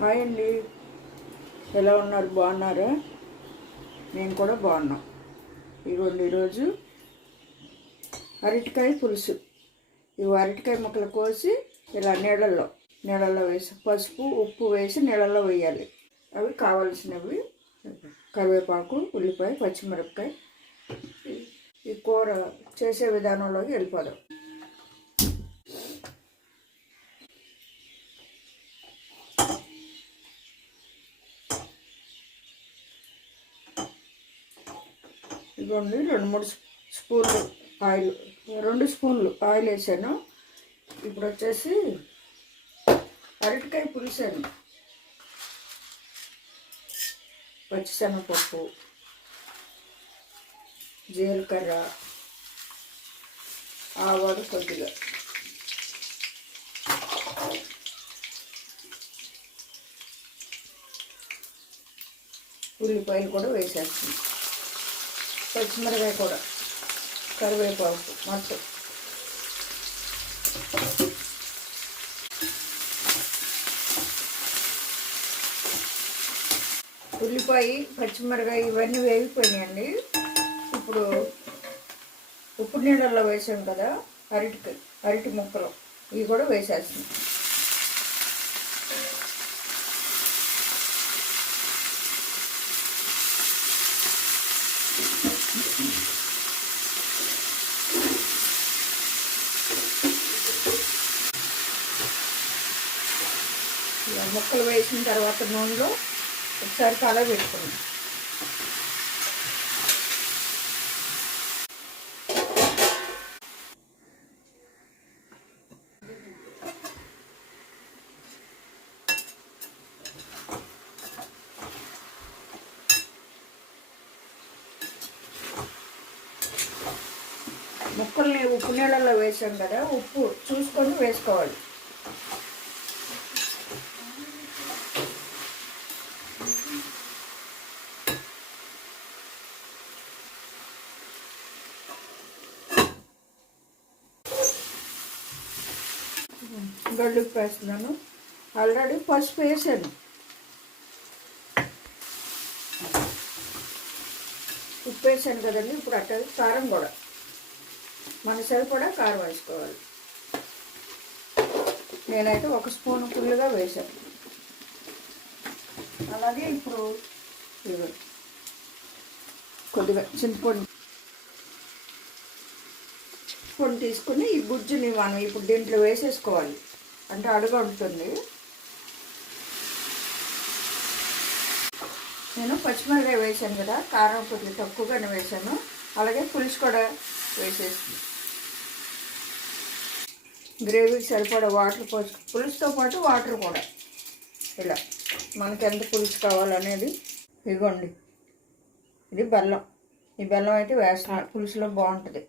Hi అండి. ఎలా ఉన్నారు? బాగున్నారా? నేను కూడా బాగున్నాం. ఇదిగోండి ఈరోజు అరటికాయ పులుసు. ఇవి అరటికాయ ముక్కలు కోసి ఇలా నీళ్ళల్లో నీళ్ళల్లో వేసి పసుపు ఉప్పు వేసి నీళ్ళల్లో వేయాలి. అవి కావాల్సినవి కరివేపాకు ఉల్లిపాయ పచ్చిమిరపకాయ ఈ కూర చేసే విధానంలోకి వెళ్ళిపోదాం. ఇదిగోండి రెండు మూడు స్పూన్లు ఆయిల్ రెండు స్పూన్లు ఆయిల్ వేసాను. ఇప్పుడు వచ్చేసి అరటికాయ పులిసాను. పచ్చిశనగపప్పు జీలకర్ర ఆవాలు కొద్దిగా. ఉల్లిపాయలు కూడా వేసేస్తాను పచ్చిమిరకాయ కూడా కరివేపాకు మొత్తం ఉల్లిపాయ పచ్చిమిరకాయ ఇవన్నీ వేగిపోయినాయండి. ఇప్పుడు ఉప్పు నీళ్ళల్లో వేసాం కదా అరటి అరటి ముక్కలు. ఇవి కూడా వేసేస్తున్నాం ఇలా ముక్కలు వేసిన తర్వాత నూనెలో ఒకసారి కల పెట్టుకున్నాం ముక్కల్ని ఉప్పు నీళ్ళలో వేసాం కదా ఉప్పు చూసుకొని వేసుకోవాలి. గడ్డుకు వేస్తున్నాను ఆల్రెడీ పసుపు వేసాను. ఉప్పు వేసాను కదండి ఇప్పుడు అట్ట కారం కూడా. మన సరిపడా కారం వేసుకోవాలి. నేనైతే ఒక స్పూన్ ఫుల్గా వేసాను. అలాగే ఇప్పుడు కొద్దిగా చింతపండు. చింతపండు తీసుకుని ఈ గుజ్జుని మనం ఇప్పుడు దీంట్లో వేసేసుకోవాలి. అంటే అడుగడుతుంది నేను పచ్చిమిరకాయ వేసాను కదా కారం కొద్దిగా తక్కువగానే వేసాను. అలాగే పులుసు కూడా వేసేసి. గ్రేవీకి సరిపడా వాటర్ పోసు పులుసుతో పాటు వాటర్ కూడా. ఇలా మనకి ఎంత పులుసు కావాలనేది ఇదిగోండి ఇది బెల్లం. ఈ బెల్లం అయితే వేస్తాను పులుసులో బాగుంటుంది.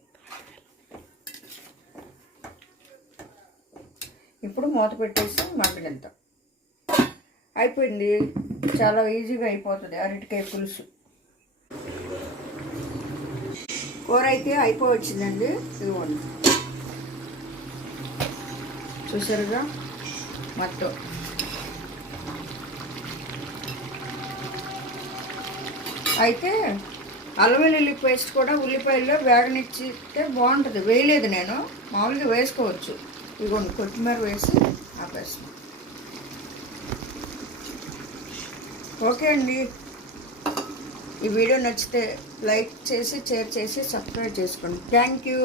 ఇప్పుడు మూత పెట్టేసి మండలిద్దాం అయిపోయింది. చాలా ఈజీగా అయిపోతుంది అరటికాయ పులుసు. కూర అయితే అయిపోవచ్చిందండి. ఇదిగోండి. చూసారుగా? మొత్తం. అయితే అల్లం వెల్లుల్లి పేస్ట్ కూడా ఉల్లిపాయల్లో వేగనిచ్చితే బాగుంటుంది. వేయలేదు నేను. మామూలుగా వేసుకోవచ్చు. ఇదిగోండి కొత్తిమీర వేసి ఆపేస్తాను ఓకే అండి. ఈ వీడియో నచ్చితే లైక్ చేసి షేర్ చేసి సబ్స్క్రైబ్ చేసుకోండి. Thank you.